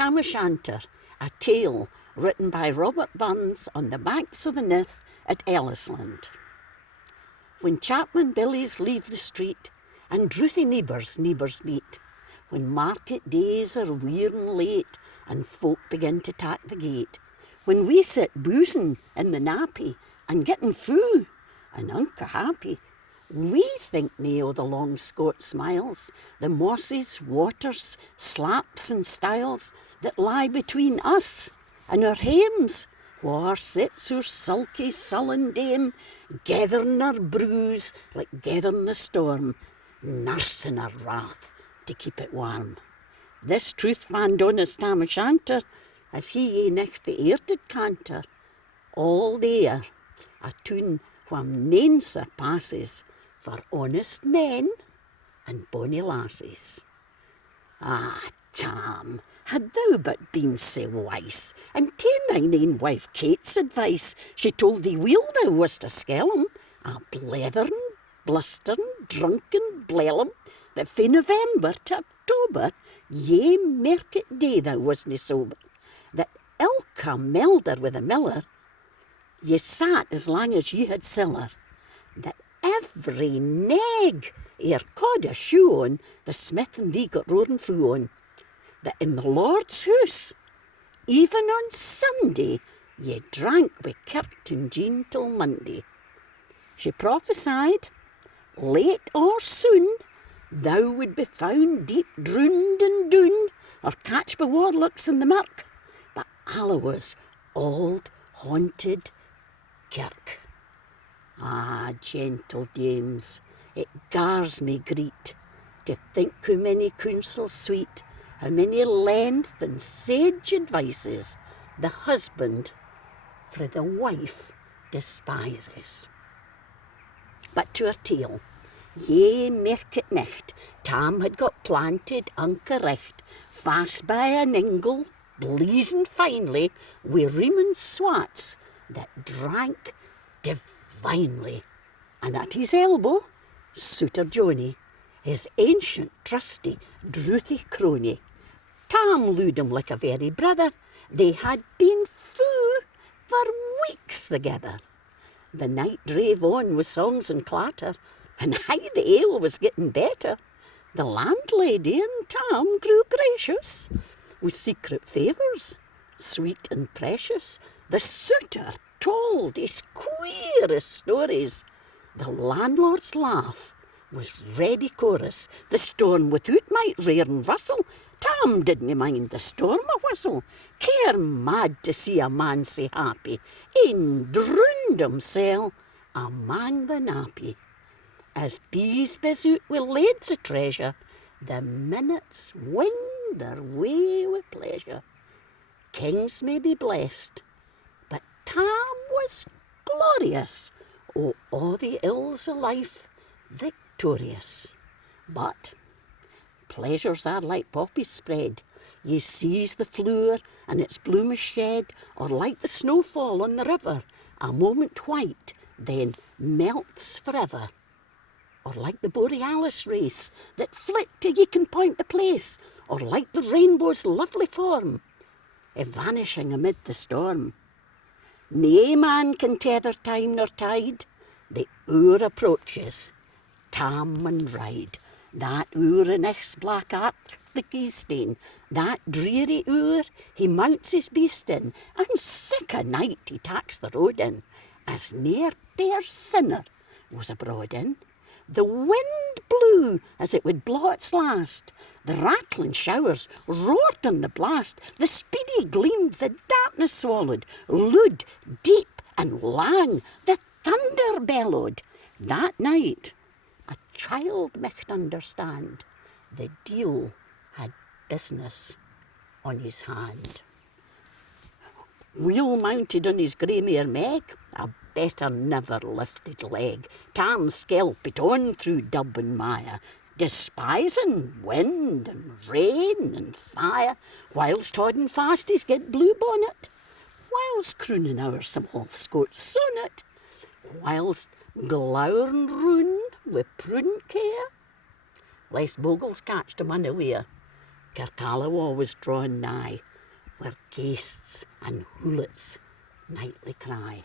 Tam o' Shanter, a tale written by Robert Burns on the banks of the Nith at Ellisland. When chapman billies leave the street, and drouthy neighbours meet, when market days are wearing late, and folk begin to tack the gate, when we sit boozing in the nappy, and getting fou, and unca happy, we think nae o' the long Scot smiles, the mosses, waters, slaps and stiles that lie between us and our hames, whar sits our sulky, sullen dame, gathering her brews like gathering the storm, nursing her wrath to keep it warm. This truth fand honest Tam o' Shanter, as he ye nicht the air did canter, all there, a tune wham nane surpasses, for honest men and bonny lasses. Ah, Tam, had thou but been sae wise, and ta'en thine ain wife Kate's advice, she told thee weel thou wast a skellum, a blethering, blustering, drunken blellum, that fae November to October, yea market day thou wasna sober, that ilka melder with a miller, ye sat as lang as ye had siller, that every neg ere cod a shoe on, the smith and thee got roaring fou on, that in the Lord's house, even on Sunday, ye drank wi' Kirk and Jean till Monday. She prophesied, late or soon, thou would be found deep drooned and doon, or catch by warlocks in the mirk, but Allawa's old haunted kirk. Ah, gentle dames, it gars me greet to think how many counsels sweet, how many length and sage advices the husband frae the wife despises. But to our tale, yea market nicht, Tam had got planted unca recht, fast by an ingle, blazing finely, wi' reemin swats that drank divinely, and at his elbow, Suitor Johnny, his ancient trusty drouthy crony. Tam looed him like a very brother, they had been fou for weeks together. The night drave on with songs and clatter, and aye the ale was getting better. The landlady and Tam grew gracious, with secret favours, sweet and precious. The suitor told his queerest stories. The landlord's laugh was ready chorus. The storm without might rear and rustle. Tam didn't mind the storm a whistle. Care mad to see a man sae happy. He'd drowned himsel' amang the nappy. As bees buzz out wi' lades of treasure, the minutes wing their way wi' pleasure. Kings may be blessed, but Tam was glorious, o' all the ills of life victorious. But pleasures are like poppies spread. Ye sees the flower and its bloom is shed, or like the snowfall on the river, a moment white, then melts forever. Or like the borealis race that flit till ye can point the place, or like the rainbow's lovely form, vanishing amid the storm. Nae man can tether time nor tide. The hour approaches, Tam mun ride. That hour in Ich's black ark the keystane, that dreary hour he mounts his beast in, and sick a night he tacks the road in, as ne'er bare sinner was abroad in. The wind blew as it would blow its last, the rattling showers roared on the blast, the speedy gleamed, the darkness swallowed, loud, deep and lang, the thunder bellowed. That night a child micht understand, the deil had business on his hand. Wheel mounted on his grey mare Meg, a better never lifted leg, Tam skelp it on through dub and mire, despising wind and rain and fire, whilst hodding fast his get blue bonnet, whilst crooning our small Scots sonnet, whilst glowering roon with prudent care, lest bogles catched him unaware. Kirkalaw was drawing nigh, where ghasts and hoolets nightly cry.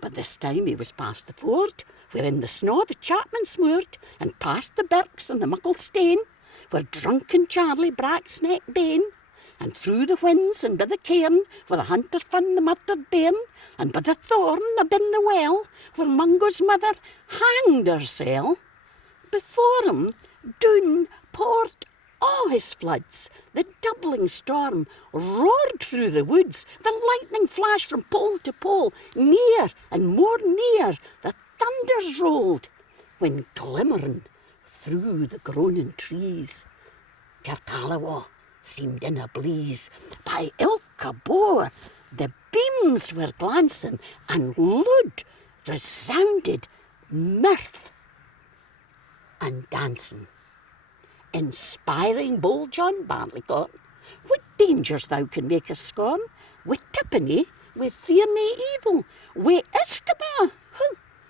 But this time he was past the ford, where in the snow the chapman smoored, and past the birks and the muckle stane, where drunken Charlie braks neck bane, and through the whins and by the cairn, where the hunter fun the murdered bairn, and by the thorn abin the well, where Mungo's mother hanged hersel. Before him, down poured all his floods. The doubling storm roared through the woods. The lightning flashed from pole to pole. Near and more near the thunders rolled, when glimmering through the groaning trees, Kirkalawa seemed in a blaze. By ilka bower the beams were glancing, and loud resounded mirth and dancing. Inspiring bold John Barleycorn, what dangers thou can make us scorn, with tippenny, with fear nae evil, with Istaba,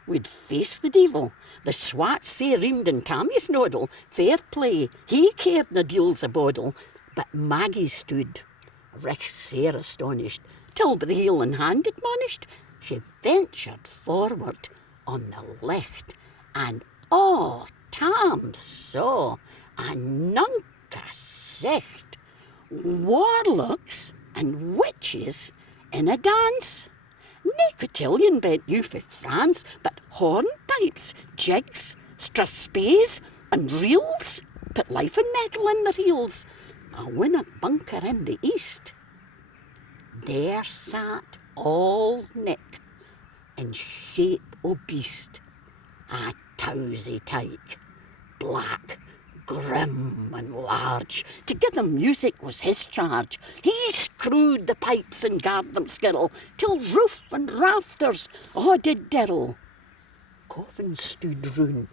we'd face the devil. The swats say reamed in Tammy's noddle, fair play, he cared na deals a boddle, but Maggie stood, recht sair astonished, till by the heel and hand admonished, she ventured forward on the licht, and Tam saw a nunca sicht, warlocks and witches in a dance. Nae cotillion bent you for France, but hornpipes, jigs, strathspeys, and reels, put life and metal in their heels. A winna bunker in the east, there sat all knit in shape o' beast, a towsy tyke, black, grim and large. To give them music was his charge. He screwed the pipes and guard them skittle, till roof and rafters a' did dirl. Coffins stood round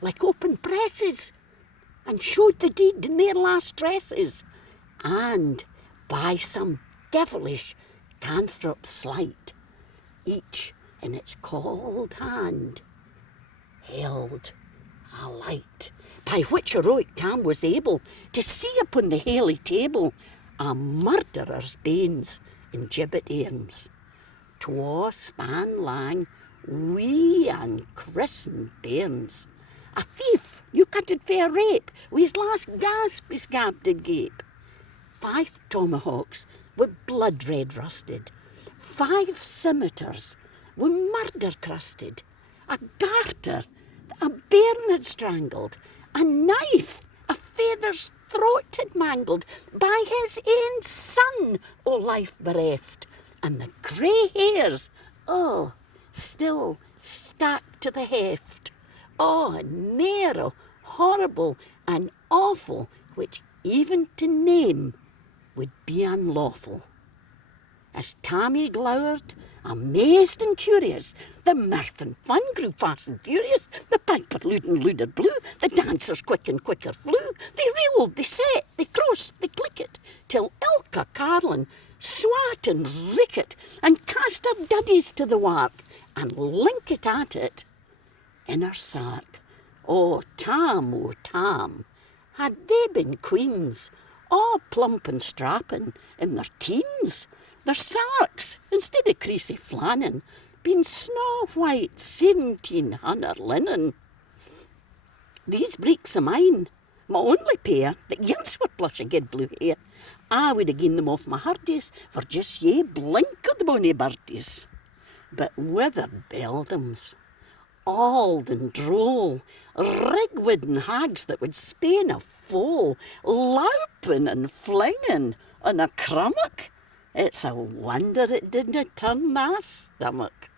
like open presses, and showed the deed in their last dresses, and by some devilish cantrip sleight, each in its cold hand held a light, by which heroic Tam was able to see upon the haly table a murderer's banes in gibbet arms. Twa span lang, wee and christened bairns. A thief, you cutted fair rape, wi' his last gasp his gap did gape. 5 tomahawks wi' blood red rusted, 5 scimitars wi' murder crusted, a garter a bairn had strangled, a knife a feather's throat had mangled, by his ain son o' life bereft, and the grey hairs, still stuck to the heft. Narrow, horrible, and awful, which even to name would be unlawful. As Tammy glowered, amazed and curious, the mirth and fun grew fast and furious. The piper lewd and lewder blew, the dancers quick and quicker flew. They reeled, they set, they crossed, they clicked, till ilka carlin swat and ricket, and cast her duddies to the wark, and linkit at it in her sark. Oh, Tam, had they been queens, all plump and strapping in their teens, their sarks, instead of creasy flannin, been snow white 1700 linen. These breeks o' mine, my only pair, that yonce were plush o' good blue hair, I would have given them off my hardies for just ye blink o' the bonny birdies. But withered beldams, auld and droll, rig-wooden hags that would spain a foal, louping and flinging on a crummock, it's a wonder it didna turn my stomach.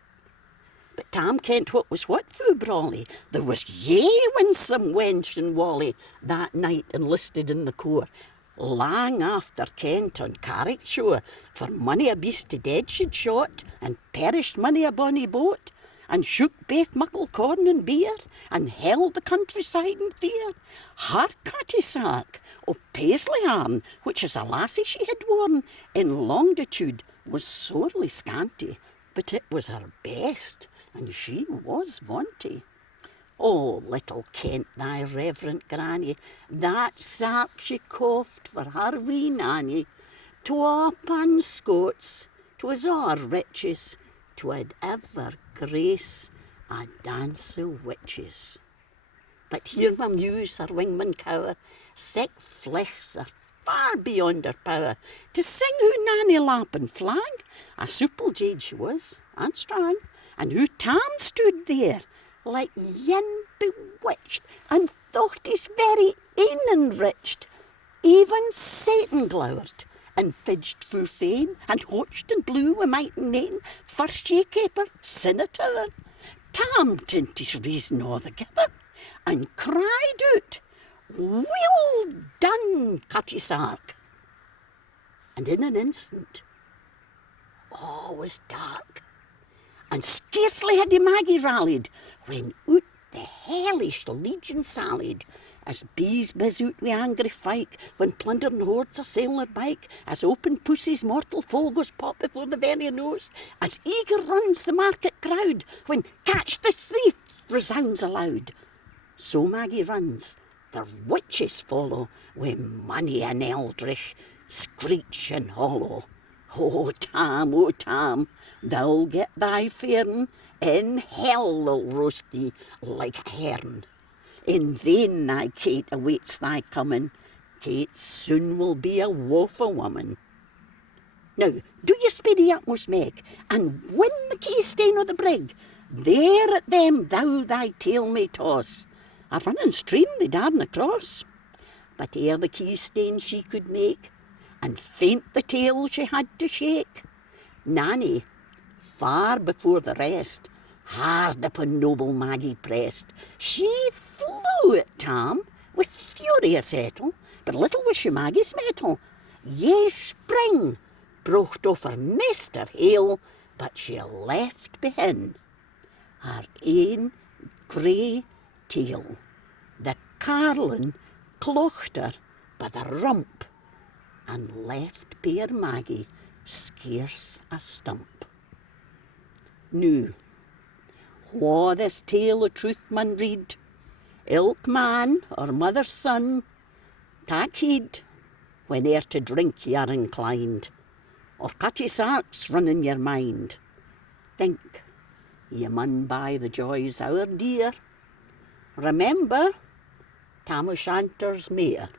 But Tam kent what was what through brawly. There was ye winsome wench and Wally that night enlisted in the corps, lang after Kent on Carrick shore, for mony a beast to dead she'd shot, and perished mony a bonny boat, and shook baith muckle corn and beer, and held the countryside in fear. Her cutty sark o' paisley yarn, which as a lassie she had worn, in longitude was sorely scanty, but it was her best, and she was vaunty. Oh, little kent thy reverent granny, that sark she coughed for her wee nanny. Twa pan Scots, 'twas our riches, 'twould ever grace a dance o' witches. But here my muse, her wingman cower, sick flechts are far beyond her power to sing who Nanny lap and flag, a supple jade she was, and strang, and who Tam stood there, like yin bewitched, and thought his very ain enriched. Even Satan glowered, and fidged fu' fain, and hotched and blew wi' might and main, first ye caper, sin a tower. Tam tint his reason altogether, and cried out, "Well done, Cutty Sark!" And in an instant all was dark, and scarcely had the Maggie rallied, when out the hellish legion sallied, as bees buzz out wi' angry fight, when plundering hordes assail their bike, as open pussy's mortal foe goes pop before the very nose, as eager runs the market crowd, when "Catch the thief" resounds aloud. So Maggie runs, the witches follow, wi' money and eldritch screech and hollow. Oh Tam, thou'll get thy fairn, in hell they'll roast thee like a hern. In vain thy Kate awaits thy coming, Kate soon will be a woeful woman. Now, do ye speed the utmost make, and win the key stane o' the brig. There at them thou thy tail may toss, a running stream they darna cross. But ere the key stane she could make, and faint the tail she had to shake, Nanny, far before the rest, hard upon noble Maggie pressed. She flew at Tam with furious ettle, but little was she Maggie's mettle. Yea, spring brocht off her master hail, but she left behind her ain grey tail. The carlin clocht her by the rump, and left puir Maggie scarce a stump. Now, wha this tale o' truth maun read, ilk man or mother's son, tak heed whene'er to drink ye are inclined, or Cutty Sarks run in your mind. Think ye maun buy the joys ower dear. Remember, Tam o' Shanter's mare.